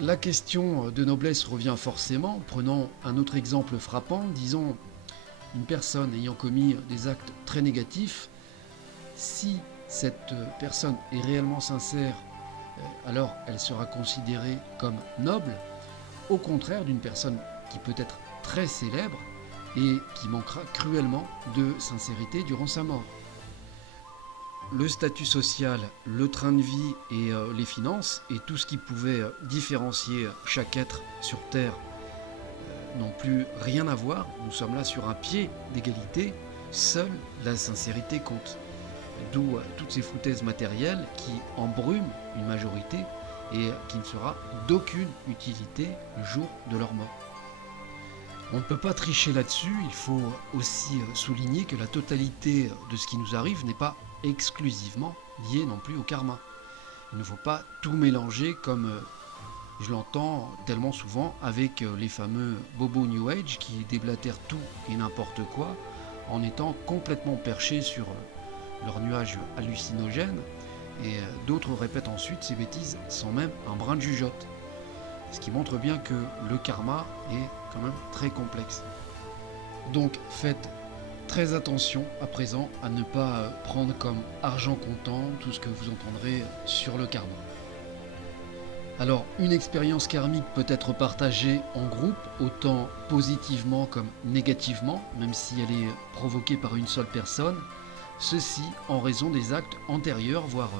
La question de noblesse revient forcément. Prenons un autre exemple frappant. Disons une personne ayant commis des actes très négatifs. Si cette personne est réellement sincère, alors elle sera considérée comme noble, au contraire d'une personne qui peut être très célèbre et qui manquera cruellement de sincérité durant sa mort. Le statut social, le train de vie et les finances et tout ce qui pouvait différencier chaque être sur Terre n'ont plus rien à voir. Nous sommes là sur un pied d'égalité. Seule la sincérité compte. D'où toutes ces foutaises matérielles qui embrument une majorité et qui ne sera d'aucune utilité le jour de leur mort. On ne peut pas tricher là-dessus. Il faut aussi souligner que la totalité de ce qui nous arrive n'est pas exclusivement lié non plus au karma. Il ne faut pas tout mélanger comme je l'entends tellement souvent avec les fameux bobos New Age qui déblatèrent tout et n'importe quoi en étant complètement perchés sur leur nuage hallucinogène et d'autres répètent ensuite ces bêtises sans même un brin de jugeote. Ce qui montre bien que le karma est quand même très complexe. Donc faites très attention à présent à ne pas prendre comme argent comptant tout ce que vous entendrez sur le karma. Alors, une expérience karmique peut être partagée en groupe, autant positivement comme négativement, même si elle est provoquée par une seule personne, ceci en raison des actes antérieurs, voire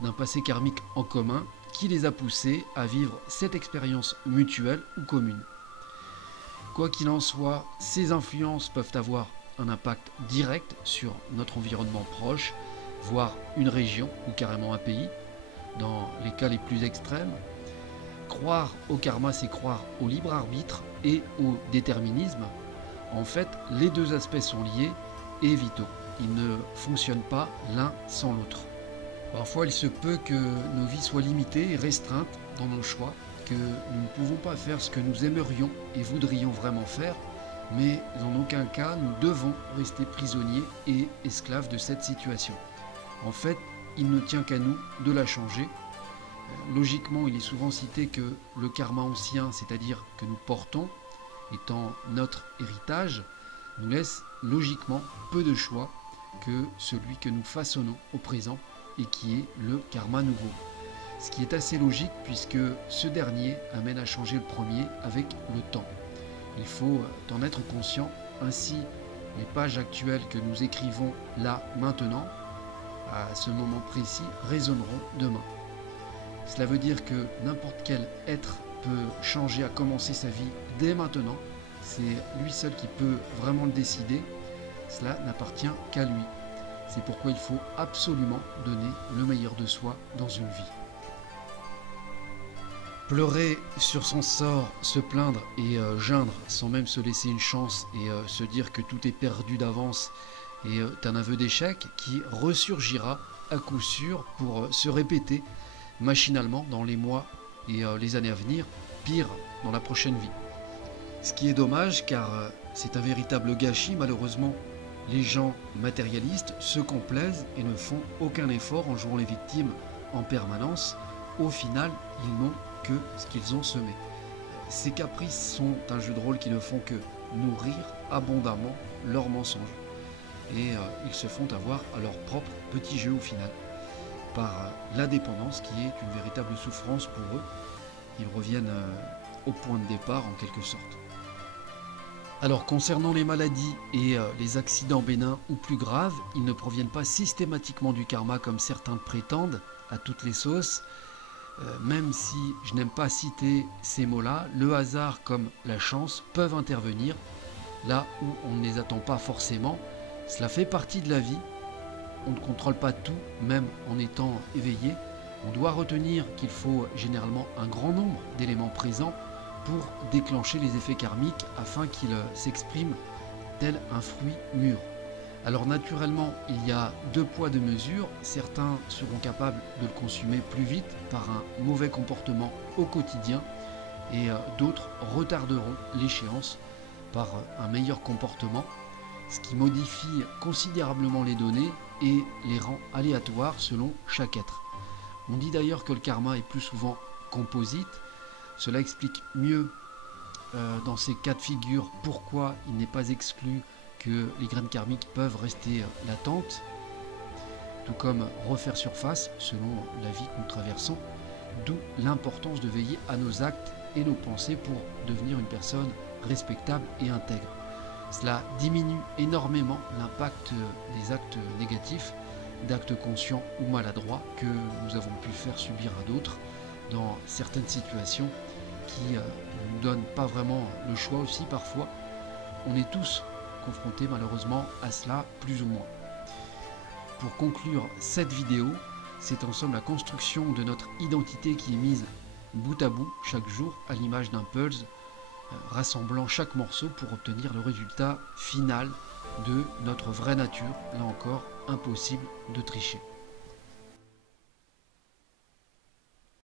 d'un passé karmique en commun, qui les a poussés à vivre cette expérience mutuelle ou commune. Quoi qu'il en soit, ces influences peuvent avoir un impact direct sur notre environnement proche, voire une région ou carrément un pays, dans les cas les plus extrêmes. Croire au karma, c'est croire au libre arbitre et au déterminisme. En fait, les deux aspects sont liés et vitaux. Ils ne fonctionnent pas l'un sans l'autre. Parfois, il se peut que nos vies soient limitées et restreintes dans nos choix, que nous ne pouvons pas faire ce que nous aimerions et voudrions vraiment faire, mais en aucun cas nous devons rester prisonniers et esclaves de cette situation. En fait, il ne tient qu'à nous de la changer. Logiquement, il est souvent cité que le karma ancien, c'est-à-dire que nous portons, étant notre héritage, nous laisse logiquement peu de choix que celui que nous façonnons au présent et qui est le karma nouveau. Ce qui est assez logique puisque ce dernier amène à changer le premier avec le temps. Il faut en être conscient, ainsi les pages actuelles que nous écrivons là, maintenant, à ce moment précis, résonneront demain. Cela veut dire que n'importe quel être peut changer à commencer sa vie dès maintenant. C'est lui seul qui peut vraiment le décider. Cela n'appartient qu'à lui. C'est pourquoi il faut absolument donner le meilleur de soi dans une vie. Pleurer sur son sort, se plaindre et geindre sans même se laisser une chance et se dire que tout est perdu d'avance est un aveu d'échec qui ressurgira à coup sûr pour se répéter machinalement dans les mois et les années à venir, pire dans la prochaine vie. Ce qui est dommage car c'est un véritable gâchis. Malheureusement, les gens matérialistes se complaisent et ne font aucun effort en jouant les victimes en permanence. Au final, ils n'ont que ce qu'ils ont semé. Ces caprices sont un jeu de rôle qui ne font que nourrir abondamment leurs mensonges. Et ils se font avoir à leur propre petit jeu au final, par la dépendance qui est une véritable souffrance pour eux. Ils reviennent au point de départ en quelque sorte. Alors concernant les maladies et les accidents bénins ou plus graves, ils ne proviennent pas systématiquement du karma comme certains le prétendent à toutes les sauces. Même si je n'aime pas citer ces mots-là, le hasard comme la chance peuvent intervenir là où on ne les attend pas forcément. Cela fait partie de la vie. On ne contrôle pas tout, même en étant éveillé. On doit retenir qu'il faut généralement un grand nombre d'éléments présents pour déclencher les effets karmiques afin qu'ils s'expriment tel un fruit mûr. Alors naturellement, il y a deux poids, deux mesures. Certains seront capables de le consommer plus vite par un mauvais comportement au quotidien et d'autres retarderont l'échéance par un meilleur comportement, ce qui modifie considérablement les données et les rend aléatoires selon chaque être. On dit d'ailleurs que le karma est plus souvent composite. Cela explique mieux dans ces cas de figure pourquoi il n'est pas exclu que les graines karmiques peuvent rester latentes, tout comme refaire surface selon la vie que nous traversons, d'où l'importance de veiller à nos actes et nos pensées pour devenir une personne respectable et intègre. Cela diminue énormément l'impact des actes négatifs, d'actes conscients ou maladroits que nous avons pu faire subir à d'autres dans certaines situations qui ne nous donnent pas vraiment le choix aussi parfois. On est tous confrontés malheureusement à cela plus ou moins. Pour conclure cette vidéo, c'est en somme la construction de notre identité qui est mise bout à bout chaque jour à l'image d'un puzzle, rassemblant chaque morceau pour obtenir le résultat final de notre vraie nature. Là encore, impossible de tricher.